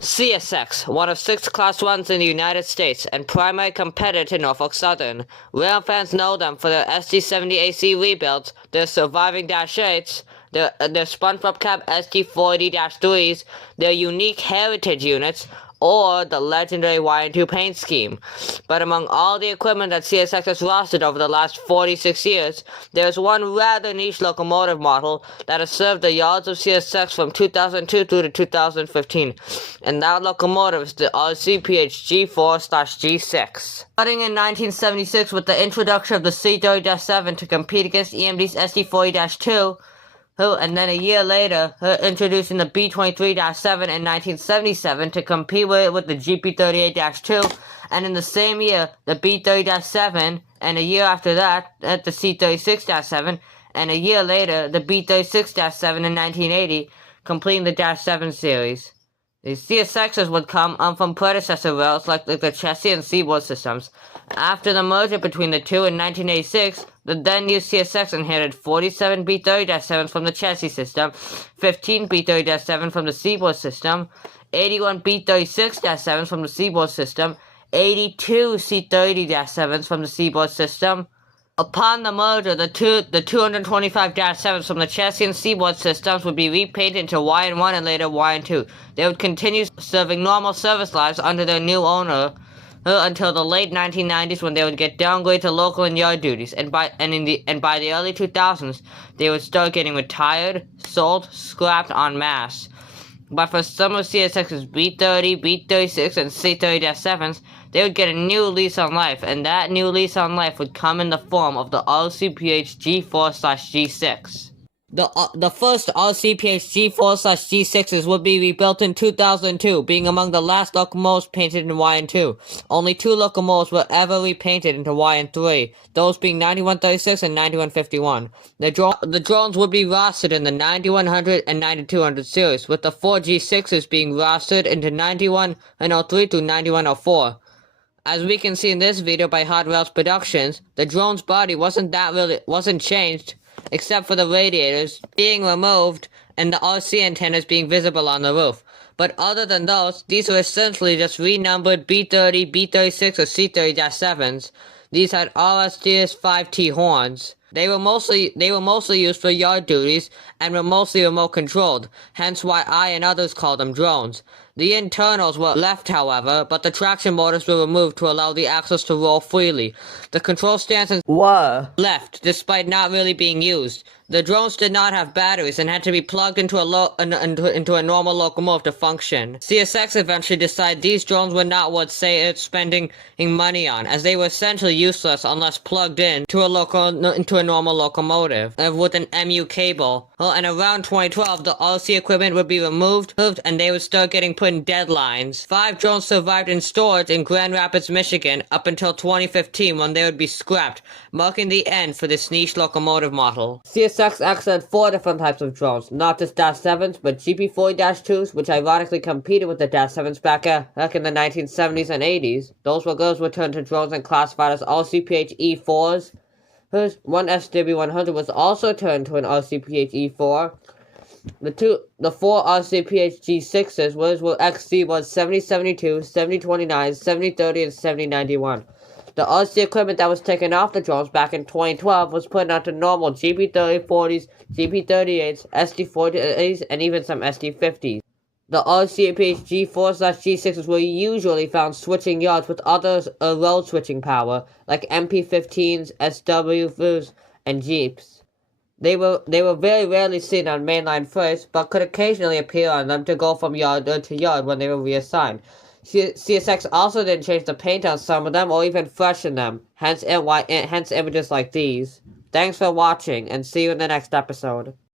CSX, one of 6 Class 1s in the United States and primary competitor to Norfolk Southern. Rail fans know them for their SD70AC rebuilds, their surviving Dash 8s, their SpongeBob Cab SD40-3s, their unique heritage units, or the legendary YN2 paint scheme. But among all the equipment that CSX has rostered over the last 46 years, there is one rather niche locomotive model that has served the yards of CSX from 2002 through to 2015, and that locomotive is the RCPHG4/G6. Starting in 1976 with the introduction of the C30-7 to compete against EMD's SD40-2, and then a year later, introducing the B23-7 in 1977 to compete with the GP38-2, and in the same year, the B30-7, and a year after that, at the C36-7, and a year later, the B36-7 in 1980, completing the Dash 7 series. The CSXs would come from predecessor rails like the chassis and seaboard systems. After the merger between the two in 1986, the then new CSX inherited 47 B30-7s from the chassis system, 15 B30-7 from the seaboard system, 81 B36-7s from the seaboard system, 82 C30-7s from the seaboard system. Upon the merger, the 225-7s from the chassis and seaboard systems would be repainted into YN1 and later YN2. They would continue serving normal service lives under their new owner until the late 1990s, when they would get downgraded to local and yard duties, and by the early 2000s, they would start getting retired, sold, scrapped en masse. But for some of CSX's B30, B36, and C30-7s, they would get a new lease on life, and that new lease on life would come in the form of the RCPHG4/G6. The first RCPHG4/G6s would be rebuilt in 2002, being among the last locomotives painted in YN2. Only 2 locomotives were ever repainted into YN3, those being 9136 and 9151. The drones would be rostered in the 9100 and 9200 series, with the 4 G6s being rostered into 9103 through 9104. As we can see in this video by Hot Rails Productions, the drone's body wasn't changed, except for the radiators being removed and the RC antennas being visible on the roof. But other than those, these were essentially just renumbered B30, B36, or C30-7s. These had RSDS 5T horns. They were mostly used for yard duties and were mostly remote controlled, hence why I and others call them drones. The internals were left, however, but the traction motors were removed to allow the axles to roll freely. The control stances were left, despite not really being used. The drones did not have batteries and had to be plugged into a normal locomotive to function. CSX eventually decided these drones were not worth spending money on, as they were essentially useless unless plugged in to a normal locomotive with an MU cable. And around 2012, the RC equipment would be removed, and they would start getting put in deadlines. 5 drones survived in storage in Grand Rapids, Michigan, up until 2015, when they would be scrapped, marking the end for this niche locomotive model. CSX actually had 4 different types of drones, not just Dash 7s, but GP40-2s, which ironically competed with the Dash 7s back in the 1970s and 80s. Those were turned to drones and classified as RCPHE4s. One SW100 was also turned to an RCPHE4. The 4 RCPHG6s were XC-1 7072, 7029, 7030, and 7091. The RC equipment that was taken off the drones back in 2012 was put onto normal GP3040s, GP38s, SD40s, and even some SD50s. The RCPHG4/G6s were usually found switching yards with other road switching power, like MP15s, SWs, and Jeeps. They were very rarely seen on mainline freights, but could occasionally appear on them to go from yard to yard when they were reassigned. CSX also didn't change the paint on some of them or even freshen them, hence images like these. Thanks for watching, and see you in the next episode.